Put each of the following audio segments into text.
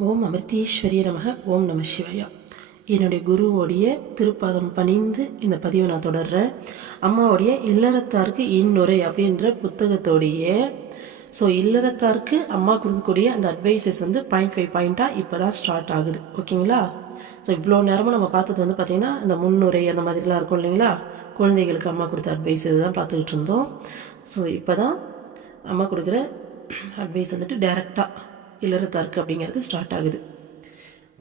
ஓம் அமிர்தீஸ்வரிய நமக. ஓம் நம சிவயா. என்னுடைய குருவோடைய திருப்பாதம் பணிந்து இந்த பதிவை நான் தொடர்றேன். அம்மாவுடைய இல்லறத்தாருக்கு இன்னுரை அப்படின்ற புத்தகத்தோடைய இல்லறத்தாருக்கு அம்மா கொடுக்கக்கூடிய அந்த அட்வைசஸ் பாயிண்ட் 5 பாயிண்ட்டாக இப்போ தான் ஸ்டார்ட் ஆகுது. ஓகேங்களா? இவ்வளோ நேரமும் நம்ம பார்த்தது பார்த்திங்கன்னா இந்த முன்னுரை அந்த மாதிரிலாம் இருக்கும் இல்லைங்களா? குழந்தைகளுக்கு அம்மா கொடுத்த அட்வைஸ் இதுதான் பார்த்துக்கிட்டு இருந்தோம். இப்போ தான் அம்மா கொடுக்குற அட்வைஸ் டைரெக்டாக இல்லறத்தாருக்கு அப்படிங்கிறது ஸ்டார்ட் ஆகுது.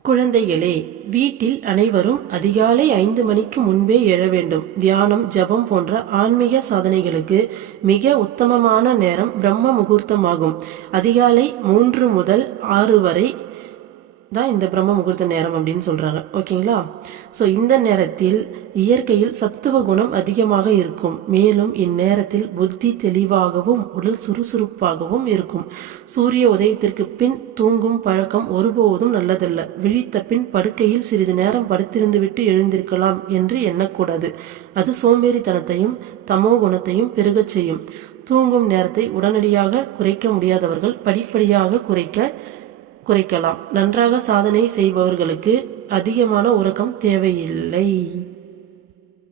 குழந்தைகளே, வீட்டில் அனைவரும் அதிகாலை 5 மணிக்கு முன்பே எழ வேண்டும். தியானம், ஜபம் போன்ற ஆன்மீக சாதனைகளுக்கு மிக உத்தமமான நேரம் பிரம்ம முகூர்த்தமாகும். அதிகாலை 3 முதல் 6 வரை தான் இந்த பிரம்ம முகூர்த்த நேரம் அப்படின்னு சொல்கிறாங்க. ஓகேங்களா? இந்த நேரத்தில் இயற்கையில் சத்துவ குணம் அதிகமாக இருக்கும். மேலும் இந்நேரத்தில் புத்தி தெளிவாகவும் உடல் சுறுசுறுப்பாகவும் இருக்கும். சூரிய உதயத்திற்கு பின் தூங்கும் பழக்கம் ஒருபோதும் நல்லதல்ல. விழித்த பின் படுக்கையில் சிறிது நேரம் படுத்திருந்து விட்டு எழுந்திருக்கலாம் என்று எண்ணக்கூடாது. அது சோம்பேறித்தனத்தையும் தமோ குணத்தையும் பெருகச் செய்யும். தூங்கும் நேரத்தை உடனடியாக குறைக்க முடியாதவர்கள் படிப்படியாக குறைக்கலாம். நன்றாக சாதனை செய்பவர்களுக்கு அதிகமான உறக்கம் தேவையில்லை.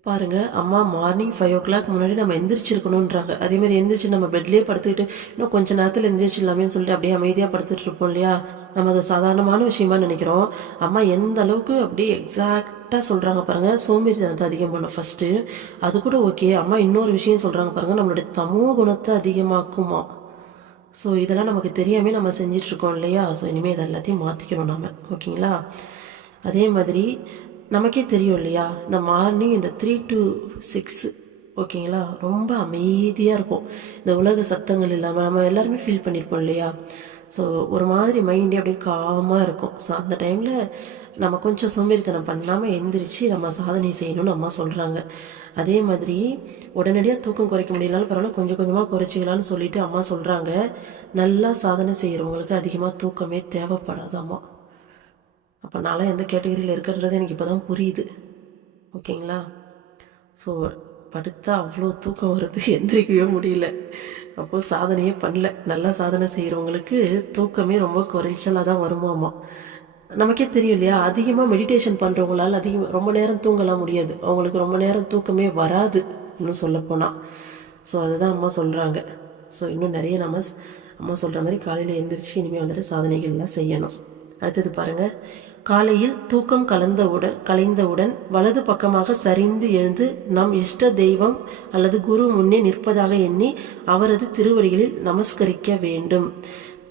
பாருங்க, அம்மா மார்னிங் 5 o'clock முன்னாடி நம்ம எந்திரிச்சிருக்கணுன்றாங்க. அதே மாதிரி எந்திரிச்சு நம்ம பெட்லேயே படுத்துக்கிட்டு இன்னும் கொஞ்சம் நேரத்தில் எந்திரிச்சிடலாமேன்னு சொல்லிட்டு அப்படியே அமைதியாக படுத்துட்டு இருப்போம் இல்லையா? நம்ம அது சாதாரணமான விஷயமா நினைக்கிறோம். அம்மா எந்த அளவுக்கு அப்படியே எக்ஸாக்டாக சொல்கிறாங்க பாருங்க. சோம்பேறித்தனத்தை அதிகம் பண்ணும் ஃபர்ஸ்ட்டு. அது கூட ஓகே. அம்மா இன்னொரு விஷயம் சொல்கிறாங்க பாருங்க, நம்மளுடைய தமோ குணத்தை அதிகமாக்குமா. இதெல்லாம் நமக்கு தெரியாமல் நம்ம செஞ்சிட்ருக்கோம் இல்லையா? இனிமேல் இது எல்லாத்தையும் மாற்றிக்கணும் நாம். ஓகேங்களா? அதே மாதிரி நமக்கே தெரியும் இல்லையா, இந்த மார்னிங் இந்த 3 to 6 ஓகேங்களா, ரொம்ப அமைதியாக இருக்கும். இந்த உலக சத்தங்கள் இல்லாமல் நம்ம எல்லாருமே ஃபீல் பண்ணியிருப்போம் இல்லையா? ஒரு மாதிரி மைண்டே அப்படியே காமாக இருக்கும். அந்த டைமில் நம்ம கொஞ்சம் சோம்பேறித்தனம் பண்ணாமல் எந்திரிச்சு நம்ம சாதனை செய்யணும்னு அம்மா சொல்கிறாங்க. அதே மாதிரி உடனடியாக தூக்கம் குறைக்க முடியலனாலும் பரவாயில்ல, கொஞ்சம் கொஞ்சமாக குறைச்சிக்கலான்னு சொல்லிட்டு அம்மா சொல்கிறாங்க. நல்லா சாதனை செய்கிறவங்களுக்கு அதிகமாக தூக்கமே தேவைப்படாது அம்மா. அப்போ நான்லாம் எந்த கேட்டகரியில் இருக்கிறது எனக்கு இப்போ தான் புரியுது. ஓகேங்களா? படுத்தா அவ்வளோ தூக்கம் வருது, எந்திரிக்கவே முடியல. அப்போது சாதனையே பண்ணல. நல்லா சாதனை செய்கிறவங்களுக்கு தூக்கமே ரொம்ப குறைச்சலாக தான் வருமாமா. நமக்கே தெரியும் இல்லையா, அதிகமாக மெடிடேஷன் பண்ணுறவங்களால் ரொம்ப நேரம் தூங்கலாம் முடியாது. அவங்களுக்கு ரொம்ப நேரம் தூக்கமே வராது இன்னும் சொல்லப்போனால். அதுதான் அம்மா சொல்கிறாங்க. இன்னும் நிறைய நம்ம அம்மா சொல்கிற மாதிரி காலையில் எழுந்திரிச்சு இனிமேல் சாதனைகள்லாம் செய்யணும். அடுத்தது பாருங்கள், காலையில் தூக்கம் கலைந்தவுடன் வலது பக்கமாக சரிந்து எழுந்து நம் இஷ்ட தெய்வம் அல்லது குரு முன்னே நிற்பதாக எண்ணி அவரது திருவடிகளில் நமஸ்கரிக்க வேண்டும்.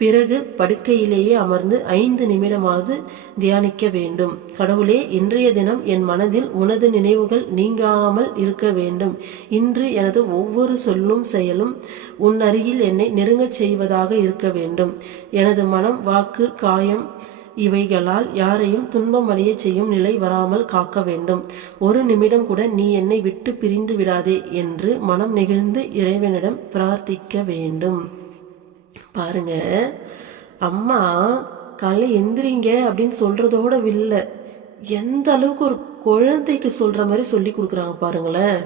பிறகு படுக்கையிலேயே அமர்ந்து 5 நிமிடமாவது தியானிக்க வேண்டும். கடவுளே, இன்றைய தினம் என் மனதில் உனது நினைவுகள் நீங்காமல் இருக்க வேண்டும். இன்று எனது ஒவ்வொரு சொல்லும் செயலும் உன் அருகில் என்னை நெருங்கச் செய்வதாக இருக்க வேண்டும். எனது மனம், வாக்கு, காயம் இவைகளால் யாரையும் துன்பம் அடைய செய்யும் நிலை வராமல் காக்க வேண்டும். ஒரு நிமிடம் கூட நீ என்னை விட்டு பிரிந்து விடாதே என்று மனம் நெகிழ்ந்து இறைவனிடம் பிரார்த்திக்க வேண்டும். பாருங்க, அம்மா காலைல எந்திரிங்க அப்படின்னு சொல்றதோட இல்லை, எந்த அளவுக்கு ஒரு குழந்தைக்கு சொல்ற மாதிரி சொல்லி கொடுக்குறாங்க பாருங்களேன்.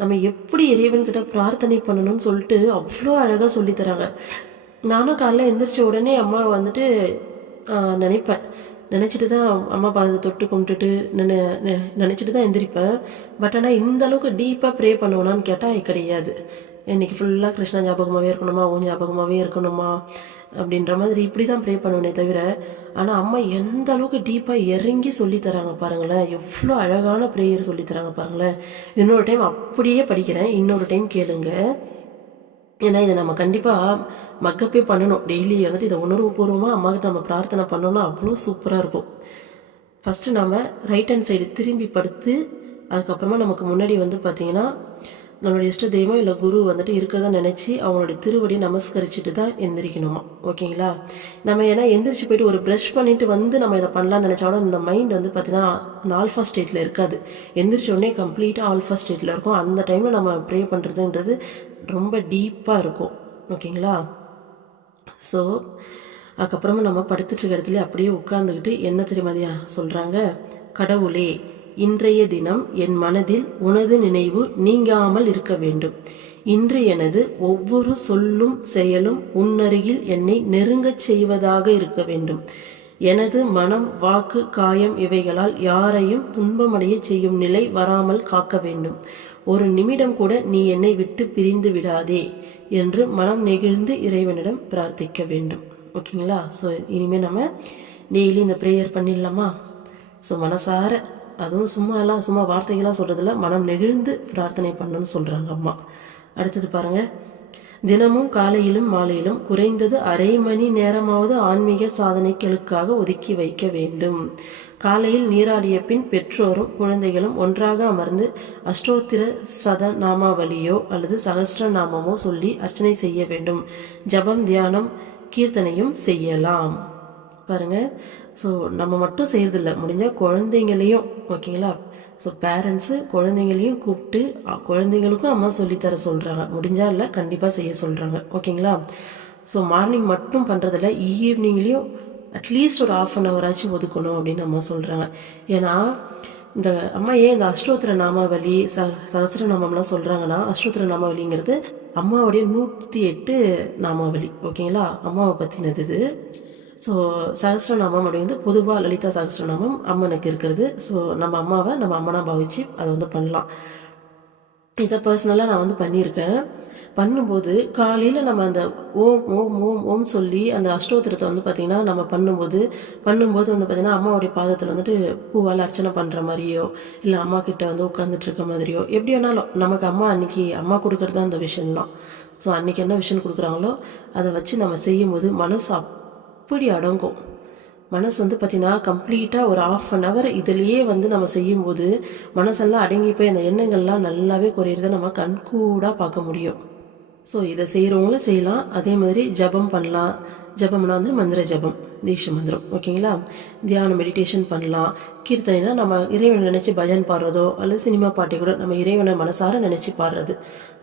நம்ம எப்படி இறைவன்கிட்ட பிரார்த்தனை பண்ணணும்னு சொல்லிட்டு அவ்வளோ அழகாக சொல்லி தராங்க. நானும் காலைல எந்திரிச்ச உடனே அம்மா நினைப்பேன். நினச்சிட்டு தான் அம்மா பாதத்தை தொட்டு கும்பிட்டுட்டு நினச்சிட்டு தான் எந்திரிப்பேன். பட் ஆனால் இந்த அளவுக்கு டீப்பாக ப்ரே பண்ணுவேனான்னு கேட்டால் கிடையாது. இன்றைக்கி ஃபுல்லாக கிருஷ்ணா ஞாபகமாகவே இருக்கணுமா, ஓ ஞாபகமாகவே இருக்கணுமா அப்படின்ற மாதிரி இப்படி தான் ப்ரே பண்ணுவேனே தவிர, ஆனால் அம்மா எந்த அளவுக்கு டீப்பாக இறங்கி சொல்லித்தராங்க பாருங்களேன். எவ்வளோ அழகான ப்ரேயர் சொல்லித்தராங்க பாருங்களேன். இன்னொரு டைம் அப்படியே படிக்கிறேன், இன்னொரு டைம் கேளுங்க. ஏன்னா இதை நம்ம கண்டிப்பாக மக்கப்பே பண்ணணும். டெய்லி இதை உணர்வுபூர்வமாக அம்மாக்கிட்ட நம்ம பிரார்த்தனை பண்ணோம்னா அவ்வளோ சூப்பராக இருக்கும். ஃபஸ்ட்டு நம்ம ரைட் ஹேண்ட் சைடு திரும்பி படுத்து, அதுக்கப்புறமா நமக்கு முன்னாடி பார்த்திங்கன்னா நம்மளுடைய இஷ்ட தெய்வம் இல்லை குரு இருக்கிறதா நினச்சி அவங்களுடைய திருவடியை நமஸ்கரிச்சுட்டு தான் எந்திரிக்கணுமா. ஓகேங்களா? நம்ம ஏன்னா எந்திரிச்சு போயிட்டு ஒரு ப்ரஷ் பண்ணிட்டு நம்ம இதை பண்ணலான்னு நினச்சாலும் இந்த மைண்ட் பார்த்திங்கன்னா அந்த ஆல்ஃபா ஸ்டேட்டில் இருக்காது. எந்திரிச்ச உடனே கம்ப்ளீட்டாக ஆல்ஃபா ஸ்டேட்டில் இருக்கும். அந்த டைமில் நம்ம ப்ரே பண்ணுறதுன்றது ரொம்ப டீப்பாக இருக்கும். ஓகேங்களா? அதுக்கப்புறமா நம்ம படுத்துட்டு இருக்க இடத்துல அப்படியே உட்காந்துக்கிட்டு என்ன தெரியுமாதியா சொல்கிறாங்க, கடவுளே, இன்றைய தினம் என் மனதில் உனது நினைவு நீங்காமல் இருக்க வேண்டும். இன்று எனது ஒவ்வொரு சொல்லும் செயலும் உன்னருகில் என்னை நெருங்கச் செய்வதாக இருக்க வேண்டும். எனது மனம், வாக்கு, காயம் இவைகளால் யாரையும் துன்பமடைய செய்யும் நிலை வராமல் காக்க வேண்டும். ஒரு நிமிடம் கூட நீ என்னை விட்டு பிரிந்து விடாதே என்று மனம் நெகிழ்ந்து இறைவனிடம் பிரார்த்திக்க வேண்டும். ஓகேங்களா? ஸோ இனிமேல் நம்ம டெய்லி இந்த ப்ரேயர் பண்ணிடலாமா? ஸோ மனசார, அதுவும் சும்மா வார்த்தைகளாக சொல்கிறதில்ல, மனம் நெகிழ்ந்து பிரார்த்தனை பண்ணணும்னு சொல்கிறாங்க அம்மா. அடுத்தது பாருங்கள், தினமும் காலையிலும் மாலையிலும் குறைந்தது அரை மணி நேரமாவது ஆன்மீக சாதனைகளுக்காக ஒதுக்கி வைக்க வேண்டும். காலையில் நீராடிய பின் பெற்றோரும் குழந்தைகளும் ஒன்றாக அமர்ந்து அஷ்டோத்திர சதநாமாவளியோ அல்லது சகஸ்ர நாமமோ சொல்லி அர்ச்சனை செய்ய வேண்டும். ஜபம், தியானம், கீர்த்தனையும் செய்யலாம். பாருங்க, ஸோ நம்ம மட்டும் செய்யறதில்ல, முடிஞ்சால் குழந்தைங்களையும், ஓகேங்களா? ஸோ பேரண்ட்ஸு குழந்தைங்களையும் கூப்பிட்டு குழந்தைங்களுக்கும் அம்மா சொல்லித்தர சொல்கிறாங்க. முடிஞ்சா இல்லை, கண்டிப்பாக செய்ய சொல்கிறாங்க. ஓகேங்களா? ஸோ மார்னிங் மட்டும் பண்ணுறதில்ல, ஈவினிங்லேயும் அட்லீஸ்ட் ஒரு 1/2 hour ஆச்சும் ஒதுக்கணும் அப்படின்னு அம்மா சொல்கிறாங்க. ஏன்னா இந்த அம்மா ஏன் இந்த அஷ்டோத்திர நாமாவளி சகஸ்ர நாமம்லாம் சொல்கிறாங்கன்னா, அஷ்டோத்திர நாமாவளிங்கிறது அம்மாவுடைய 108 நாமாவளி. ஓகேங்களா? அம்மாவை பற்றினது இது. ஸோ சகஸ்ரநாமம் அப்படிங்கிறது பொதுவாக லலிதா சகஸ்ரநாமம் அம்மனுக்கு இருக்கிறது. ஸோ நம்ம அம்மாவை நம்ம அம்மனா பாவிச்சு அதை வந்து பண்ணலாம். இதை பர்சனலாக நான் பண்ணியிருக்கேன். பண்ணும்போது காலையில் நம்ம அந்த ஓம் ஓம் ஓம் ஓம் சொல்லி அந்த அஷ்டோத்திரத்தை பார்த்திங்கன்னா நம்ம பண்ணும்போது பார்த்திங்கன்னா அம்மாவுடைய பாதத்தில் பூவால் அர்ச்சனை பண்ணுற மாதிரியோ இல்லை அம்மா கிட்ட உட்காந்துட்டு இருக்க மாதிரியோ எப்படி வேணாலும் நமக்கு அம்மா அன்றைக்கி அம்மா கொடுக்குறது தான் அந்த விஷயம்லாம். ஸோ அன்றைக்கி என்ன விஷயம் கொடுக்குறாங்களோ அதை வச்சு நம்ம செய்யும்போது மனசு அப்படி அடங்கும். மனசு பார்த்திங்கன்னா கம்ப்ளீட்டாக ஒரு 1/2 hour இதுலேயே நம்ம செய்யும்போது மனசெல்லாம் அடங்கி போய் அந்த எண்ணங்கள்லாம் நல்லாவே குறையிறத நம்ம கண்கூடாக பார்க்க முடியும். ஸோ இதை செய்கிறவங்களும் செய்யலாம். அதே மாதிரி ஜபம் பண்ணலாம். ஜபம்னா மந்திர ஜபம், தீட்ச மந்திரம். ஓகேங்களா? தியானம், மெடிடேஷன் பண்ணலாம். கீர்த்தனைனா நம்ம இறைவனை நினச்சி பஜன் பாடுறதோ அல்லது சினிமா பாட்டை கூட நம்ம இறைவனை மனசார நினச்சி பாடுறது.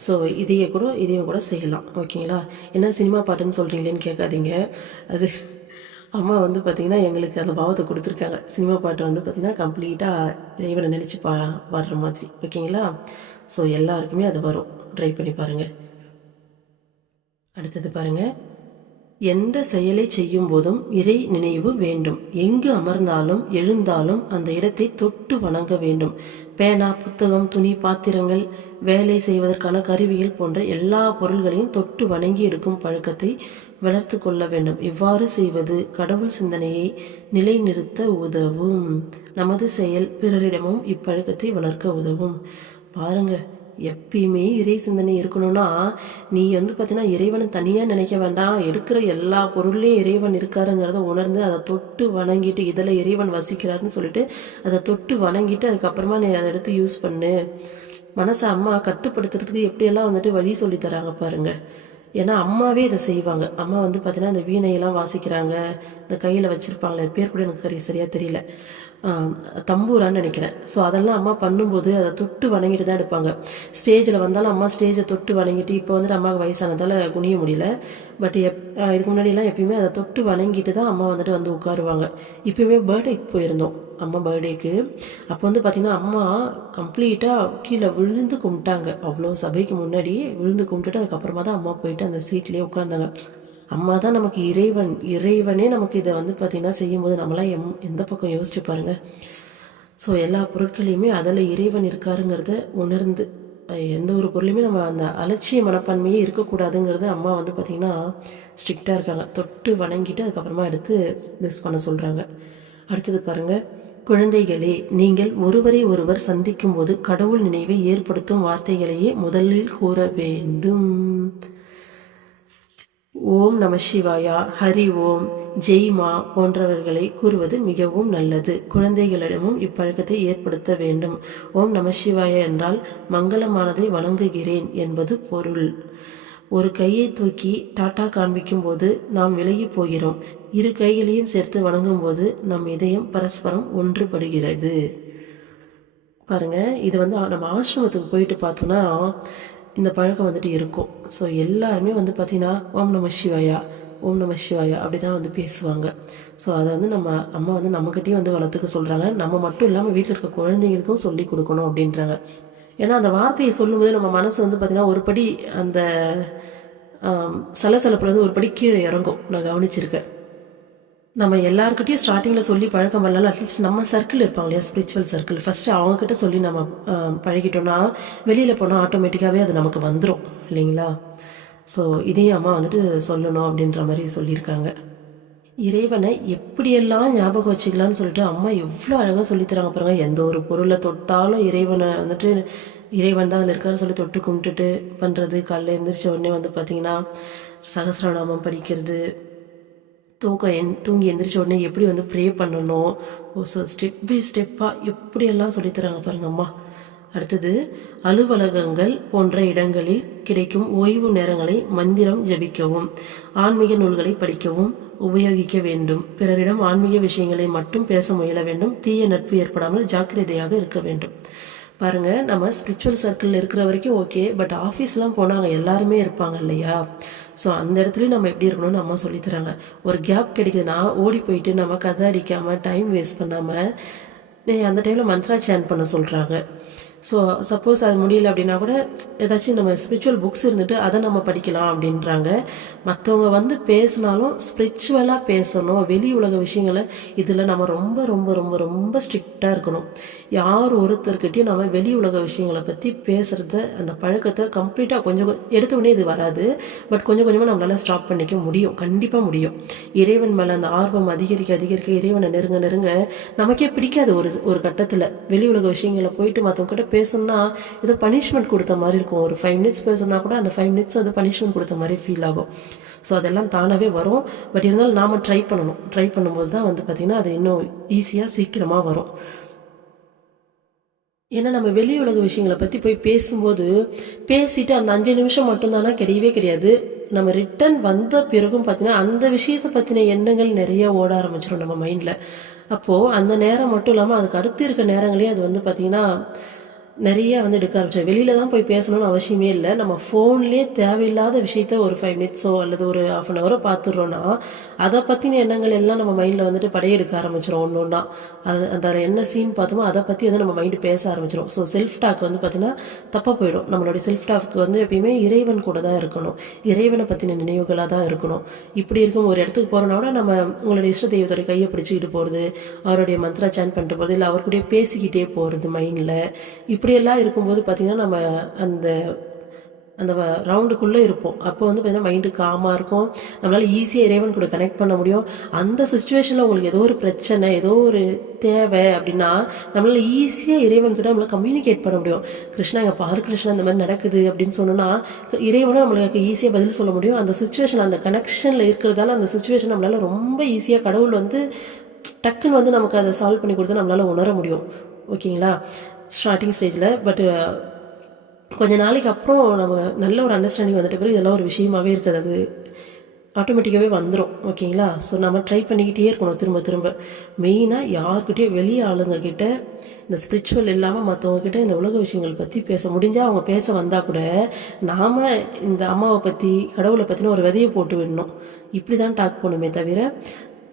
ஸோ இதையும் கூட செய்யலாம். ஓகேங்களா? என்ன சினிமா பாட்டுன்னு சொல்கிறீங்களேன்னு கேட்காதீங்க. அது அம்மா பார்த்திங்கன்னா எங்களுக்கு அந்த பாவத்தை கொடுத்துருக்காங்க. சினிமா பாட்டு பார்த்திங்கன்னா கம்ப்ளீட்டாக இறைவனை நினச்சி பாடுற மாதிரி. ஓகேங்களா? ஸோ எல்லாருக்குமே அது வரும். ட்ரை பண்ணி பாருங்கள். அடுத்தது பாருங்கள், எந்த செயலை செய்யும் போதும் இறை நினைவு வேண்டும். எங்கு அமர்ந்தாலும் எழுந்தாலும் அந்த இடத்தை தொட்டு வணங்க வேண்டும். பேனா, புத்தகம், துணி, பாத்திரங்கள், வேலை செய்வதற்கான கருவிகள் போன்ற எல்லா பொருள்களையும் தொட்டு வணங்கி எடுக்கும் பழக்கத்தை வளர்த்து கொள்ள வேண்டும். இவ்வாறு செய்வது கடவுள் சிந்தனையை நிலைநிறுத்த உதவும். நமது செயல் பிறரிடமும் இப்பழக்கத்தை வளர்க்க உதவும். பாருங்க, எப்பயுமே இறை சிந்தனை இருக்கணும்னா நீ பார்த்தீங்கன்னா இறைவனை தனியாக நினைக்க வேண்டாம். எடுக்கிற எல்லா பொருள்லையும் இறைவன் இருக்காருங்கிறத உணர்ந்து அதை தொட்டு வணங்கிட்டு இதில் இறைவன் வசிக்கிறாருன்னு சொல்லிட்டு அதை தொட்டு வணங்கிட்டு அதுக்கப்புறமா நீ அதை எடுத்து யூஸ் பண்ணு. மனசை அம்மா கட்டுப்படுத்துறதுக்கு எப்படியெல்லாம் வழி சொல்லி தராங்க பாருங்க. ஏன்னா அம்மாவே இதை செய்வாங்க. அம்மா பார்த்தீங்கன்னா இந்த வீணையெல்லாம் வாசிக்கிறாங்க. இந்த கையில் வச்சுருப்பாங்களே, பேர் கூட எனக்கு சரியாக தெரியல, தம்பூரான்னு நினைக்கிறேன். ஸோ அதெல்லாம் அம்மா பண்ணும்போது அதை தொட்டு வணங்கிட்டு தான் எடுப்பாங்க. ஸ்டேஜில் வந்தாலும் அம்மா ஸ்டேஜை தொட்டு வணங்கிட்டு, இப்போ அம்மாவுக்கு வயசானதால் குனிய முடியல. பட் இதுக்கு முன்னாடிலாம் எப்பயுமே அதை தொட்டு வணங்கிட்டு தான் அம்மா உட்காருவாங்க. இப்போயுமே பர்த்டேக்கு போயிருந்தோம், அம்மா பர்த்டேக்கு. அப்போ பார்த்திங்கன்னா அம்மா கம்ப்ளீட்டாக கீழே விழுந்து கும்பிட்டாங்க. அவ்வளோ சபைக்கு முன்னாடி விழுந்து கும்பிட்டுட்டு அதுக்கப்புறமா தான் அம்மா போயிட்டு அந்த சீட்லேயே உட்காந்தாங்க. அம்மா தான் நமக்கு இறைவனே நமக்கு இதை பார்த்திங்கன்னா செய்யும்போது நம்மளாம் எந்த பக்கம் யோசிச்சு பாருங்கள். ஸோ எல்லா பொருட்களையுமே அதில் இறைவன் இருக்காருங்கிறத உணர்ந்து எந்த ஒரு பொருளையுமே நம்ம அந்த அலட்சிய மனப்பான்மையே இருக்கக்கூடாதுங்கிறத அம்மா பார்த்திங்கன்னா ஸ்ட்ரிக்டாக இருக்காங்க. தொட்டு வணங்கிட்டு அதுக்கப்புறமா எடுத்து மிஸ் பண்ண சொல்கிறாங்க. அடுத்தது பாருங்கள், குழந்தைகளே, நீங்கள் ஒருவரை ஒருவர் சந்திக்கும் போது கடவுள் நினைவை ஏற்படுத்தும் வார்த்தைகளையே முதலில் கூற வேண்டும். ஓம் நம சிவாயா, ஹரி ஓம், ஜெய்மா போன்றவர்களை கூறுவது மிகவும் நல்லது. குழந்தைகளிடமும் இப்பழக்கத்தை ஏற்படுத்த வேண்டும். ஓம் நம சிவாயா என்றால் மங்களமானதை வணங்குகிறேன் என்பது பொருள். ஒரு கையை தூக்கி டாட்டா காண்பிக்கும் போது நாம் விலகி போகிறோம். இரு கைகளையும் சேர்த்து வணங்கும் போது நம் இதயம் பரஸ்பரம் ஒன்றுபடுகிறது. பாருங்க, இது நம்ம ஆசிரமத்துக்கு போயிட்டு பார்த்தோன்னா இந்த பழக்கம் இருக்கும். ஸோ எல்லாருமே பார்த்தீங்கன்னா ஓம் நம சிவாயா, ஓம் நம சிவாயா அப்படி தான் பேசுவாங்க. ஸோ அதை நம்ம அம்மா நம்மக்கிட்டையும் வளர்த்துக்க சொல்கிறாங்க. நம்ம மட்டும் இல்லாமல் வீட்டில் இருக்க குழந்தைங்களுக்கும் சொல்லி கொடுக்கணும் அப்படின்றாங்க. ஏன்னா அந்த வார்த்தையை சொல்லும்போது நம்ம மனசு பார்த்திங்கன்னா ஒரு படி அந்த சலசலப்புல ஒரு படி கீழே இறங்கும். நான் கவனிச்சிருக்கேன். நம்ம எல்லாருக்கிட்டையும் ஸ்டார்டிங்கில் சொல்லி பழக்கம் பண்ணலாம். அட்லீஸ்ட் நம்ம சர்க்கிள் இருப்பாங்க இல்லையா, ஸ்பிரிச்சுவல் சர்க்கிள், ஃபஸ்ட்டு அவங்கக்கிட்ட சொல்லி நம்ம பழகிட்டோம்னா வெளியில் போனால் ஆட்டோமேட்டிக்காகவே அது நமக்கு வந்துடும் இல்லைங்களா. ஸோ இதையும் அம்மா வந்துட்டு சொல்லணும் அப்படின்ற மாதிரி சொல்லியிருக்காங்க. இறைவனை எப்படியெல்லாம் ஞாபகம் வச்சுக்கலான்னு சொல்லிட்டு அம்மா எவ்வளோ அழகாக சொல்லித்தராங்க பாருங்கள். எந்த ஒரு பொருளை தொட்டாலும் இறைவனை வந்துட்டு இறைவன் தான் அதில் இருக்கான்னு சொல்லி தொட்டு கும்பிட்டுட்டு பண்ணுறது. காலையில் எழுந்திரிச்ச உடனே வந்து பார்த்திங்கன்னா சகஸ்ரநாமம் படிக்கிறது, தூங்கி எந்திரிச்ச உடனே எப்படி வந்து ப்ரே பண்ணணும், ஸோ ஸ்டெப் பை ஸ்டெப்பாக எப்படியெல்லாம் சொல்லித்தராங்க பாருங்கள் அம்மா. அடுத்தது, அலுவலகங்கள் போன்ற இடங்களில் கிடைக்கும் ஓய்வு நேரங்களை மந்திரம் ஜபிக்கவும், ஆன்மீக நூல்களை படிக்கவும் உபயோகிக்க வேண்டும். பிறரிடம் ஆன்மீக விஷயங்களை மட்டும் பேச முயல வேண்டும். தீய நட்பு ஏற்படாமல் ஜாக்கிரதையாக இருக்க வேண்டும். பாருங்கள், நம்ம ஸ்பிரிச்சுவல் சர்க்கிளில் இருக்கிற வரைக்கும் ஓகே, பட் ஆஃபீஸ்லாம் போனால் அங்கே எல்லாருமே இருப்பாங்க இல்லையா. ஸோ அந்த இடத்துலையும் நம்ம எப்படி இருக்கணும்னு அம்மா சொல்லித்தராங்க. ஒரு கேப் கிடைக்குதுன்னா ஓடி போயிட்டு நம்ம கதை அடிக்காமல் டைம் வேஸ்ட் பண்ணாமல் அந்த டைமில் மந்த்ரா சேன் பண்ண சொல்கிறாங்க. ஸோ சப்போஸ் அது முடியல அப்படின்னா கூட ஏதாச்சும் நம்ம ஸ்பிரிச்சுவல் புக்ஸ் இருந்துட்டு அதை நம்ம படிக்கலாம் அப்படின்றாங்க. மற்றவங்க வந்து பேசினாலும் ஸ்பிரிச்சுவலாக பேசணும். வெளி உலக விஷயங்களை இதில் நம்ம ரொம்ப ரொம்ப ரொம்ப ரொம்ப ஸ்ட்ரிக்டாக இருக்கணும். யார் ஒருத்தர்கிட்டையும் நம்ம வெளி உலக விஷயங்களை பற்றி பேசுகிறத அந்த பழக்கத்தை கம்ப்ளீட்டாக கொஞ்சம் எடுத்தோடனே இது வராது, பட் கொஞ்சம் கொஞ்சமாக நம்மளால் ஸ்டாப் பண்ணிக்க முடியும், கண்டிப்பாக முடியும். இறைவன் மேலே அந்த ஆர்வம் அதிகரிக்க அதிகரிக்க இறைவனை நெருங்க நெருங்க நமக்கே பிடிக்காது. ஒரு கட்டத்தில் வெளி உலக விஷயங்களை போயிட்டு மற்றவங்க பேசணும்னா ஏதோ பனிஷ்மெண்ட் கொடுத்த மாதிரி இருக்கும். ஒரு 5 மினிட்ஸ் பேசணும்னா கூட அந்த 5 மினிட்ஸ் அது பனிஷ்மெண்ட் கொடுத்த மாதிரி ஃபீல் ஆகும். ஸோ அதெல்லாம் தானாகவே வரும். பட் இருந்தாலும் நாம் ட்ரை பண்ணணும். ட்ரை பண்ணும்போது தான் வந்து பார்த்திங்கன்னா அது இன்னும் ஈஸியாக சீக்கிரமாக வரும். ஏன்னா நம்ம வெளி உலக விஷயங்களை பற்றி போய் பேசும்போது பேசிட்டு அந்த 5 நிமிஷம் மட்டும்தானா, கிடையவே கிடையாது. நம்ம ரிட்டன் வந்த பிறகும் பார்த்தீங்கன்னா அந்த விஷயத்தை பற்றின எண்ணங்கள் நிறைய ஓட ஆரம்பிச்சிடும் நம்ம மைண்டில். அப்போது அந்த நேரம் மட்டும் இல்லாமல் அதுக்கு அடுத்து இருக்க நேரங்களையும் அது வந்து பார்த்திங்கன்னா நிறைய வந்து எடுக்க ஆரம்பிச்சேன். வெளியில தான் போய் பேசணும்னு அவசியமே இல்லை. நம்ம ஃபோன்லேயே தேவையில்லாத விஷயத்த ஒரு 5 மினிட்ஸோ அல்லது ஒரு 1/2 அன் ஹவரோ பார்த்துடுறோன்னா அதை பற்றின எண்ணங்கள் எல்லாம் நம்ம மைண்டில் வந்துட்டு படையெடுக்க ஆரம்பிச்சிடும். ஒன்று ஒன்றா அதில் என்ன சீன் பார்த்தோமோ அதை பற்றி வந்து நம்ம மைண்டு பேச ஆரம்பிச்சிடும். ஸோ செல்ஃப் டாக் வந்து பார்த்திங்கன்னா தப்பாக போயிடும். நம்மளுடைய செல்ஃப் டாக்கு வந்து எப்பயுமே இறைவன் கூட தான் இருக்கணும், இறைவனை பற்றின நினைவுகளாக தான் இருக்கணும். இப்படி இருக்கும் ஒரு இடத்துக்கு போகிறோன்னா கூட நம்ம உங்களுடைய இஷ்ட தெய்வத்தோடைய கையை பிடிச்சிக்கிட்டு போகிறது, அவருடைய மந்த்ரா சேன் பண்ணிட்டு போகிறது, இல்லை அவர் கூட பேசிக்கிட்டே போகிறது மைண்டில். இப்படியெல்லாம் இருக்கும்போது பார்த்திங்கன்னா நம்ம அந்த அந்த ரவுண்டுக்குள்ளே இருப்போம். அப்போ வந்து பார்த்திங்கன்னா மைண்டு காமாக இருக்கும். நம்மளால் ஈஸியாக இறைவன் கூட கனெக்ட் பண்ண முடியும். அந்த சுச்சுவேஷனில் உங்களுக்கு ஏதோ ஒரு பிரச்சனை, ஏதோ ஒரு தேவை அப்படின்னா நம்மளால் ஈஸியாக இறைவன்கிட்ட நம்மளால் கம்யூனிகேட் பண்ண முடியும். கிருஷ்ணா இங்கே பாரு கிருஷ்ணா இந்த மாதிரி நடக்குது அப்படின்னு சொன்னோன்னா இறைவனும் நம்மளுக்கு ஈஸியாக பதில் சொல்ல முடியும். அந்த சுச்சுவேஷன் அந்த கனெக்ஷனில் இருக்கிறதால அந்த சுச்சுவேஷன் நம்மளால் ரொம்ப ஈஸியாக கடவுள் வந்து டக்குன்னு வந்து நமக்கு அதை சால்வ் பண்ணி கொடுத்து நம்மளால் உணர முடியும். ஓகேங்களா, ஸ்டார்டிங் ஸ்டேஜில். பட் கொஞ்ச நாளைக்கு அப்புறம் நம்ம நல்ல ஒரு அண்டர்ஸ்டாண்டிங் வந்துட்ட பிறகு இதெல்லாம் ஒரு விஷயமாகவே இருக்குது, அது ஆட்டோமேட்டிக்காகவே வந்துடும். ஓகேங்களா, ஸோ நம்ம ட்ரை பண்ணிக்கிட்டே இருக்கணும் திரும்ப திரும்ப. மெயினாக யார்கிட்டயும் வெளியே ஆளுங்கக்கிட்ட இந்த ஸ்பிரிச்சுவல் இல்லாமல் மற்றவங்கக்கிட்ட இந்த உலக விஷயங்கள் பற்றி பேச முடிஞ்சால் அவங்க பேச வந்தால் கூட நாம் இந்த அம்மாவை பற்றி கடவுளை பற்றின ஒரு விதையை போட்டு விடணும். இப்படி தான் டாக் பண்ணுமே தவிர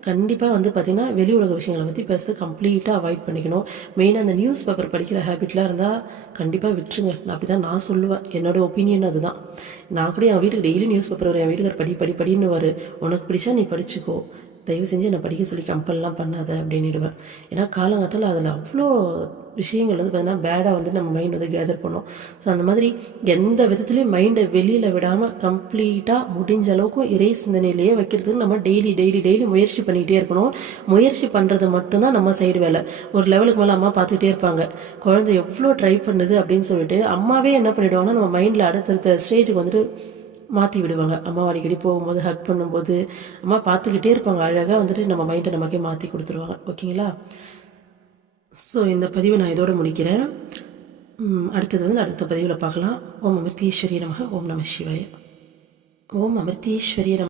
கண்டிப்பாக வந்து பார்த்திங்கன்னா வெளி உலக விஷயங்களை பற்றி பேசுறது கம்ப்ளீட்டாக அவாய்ட் பண்ணிக்கணும். மெயினாக அந்த நியூஸ் பேப்பர் படிக்கிற ஹேபிட்லாம் இருந்தால் கண்டிப்பாக விட்டுருங்க. அப்படி தான் நான் சொல்லுவேன். என்னோடய ஒப்பீனியன் அதுதான். நான் கூட என் வீட்டுக்கு டெய்லி நியூஸ் பேப்பர் வரும். என் வீட்டுக்கார் படின்னு உனக்கு பிடிச்சா நீ படிச்சுக்கோ, தயவு செஞ்சு என்னை படிக்க சொல்லி கம்பல்லாம் பண்ணாத அப்படின்னுடுவேன். ஏன்னா காலங்காலத்தில் அதில் அவ்வளோ விஷயங்கள் வந்து பார்த்தீங்கன்னா பேடாக வந்து நம்ம மைண்ட் வந்து கேதர் பண்ணோம். ஸோ அந்த மாதிரி எந்த விதத்துலேயும் மைண்டை வெளியில் விடாமல் கம்ப்ளீட்டாக முடிஞ்ச அளவுக்கு இறை சிந்தனையிலேயே வைக்கிறதுக்கு நம்ம டெய்லி டெய்லி டெய்லி முயற்சி பண்ணிக்கிட்டே இருக்கணும். முயற்சி பண்ணுறது மட்டும்தான் நம்ம சைடு வேலை. ஒரு லெவலுக்கு மேலே அம்மா பார்த்துக்கிட்டே இருப்பாங்க, குழந்தை எவ்வளோ ட்ரை பண்ணுது அப்படின்னு சொல்லிட்டு அம்மாவே என்ன பண்ணிவிடுவாங்கன்னா நம்ம மைண்டில் அடுத்தடுத்த ஸ்டேஜுக்கு வந்துட்டு மாற்றி விடுவாங்க. அம்மா அடிக்கடி போகும்போது ஹக் பண்ணும்போது அம்மா பார்த்துக்கிட்டே இருப்பாங்க. அழகாக வந்துட்டு நம்ம மைண்டை நமக்கே மாற்றி கொடுத்துருவாங்க. ஓகேங்களா, ஸோ இந்த பதிவை நான் இதோடு முடிக்கிறேன். அடுத்தது வந்து அடுத்த பதிவில் பார்க்கலாம். ஓம் அமிர்தீஸ்வரிய நமக. ஓம் நம சிவாய. ஓம் அமிர்தீஸ்வரிய நம.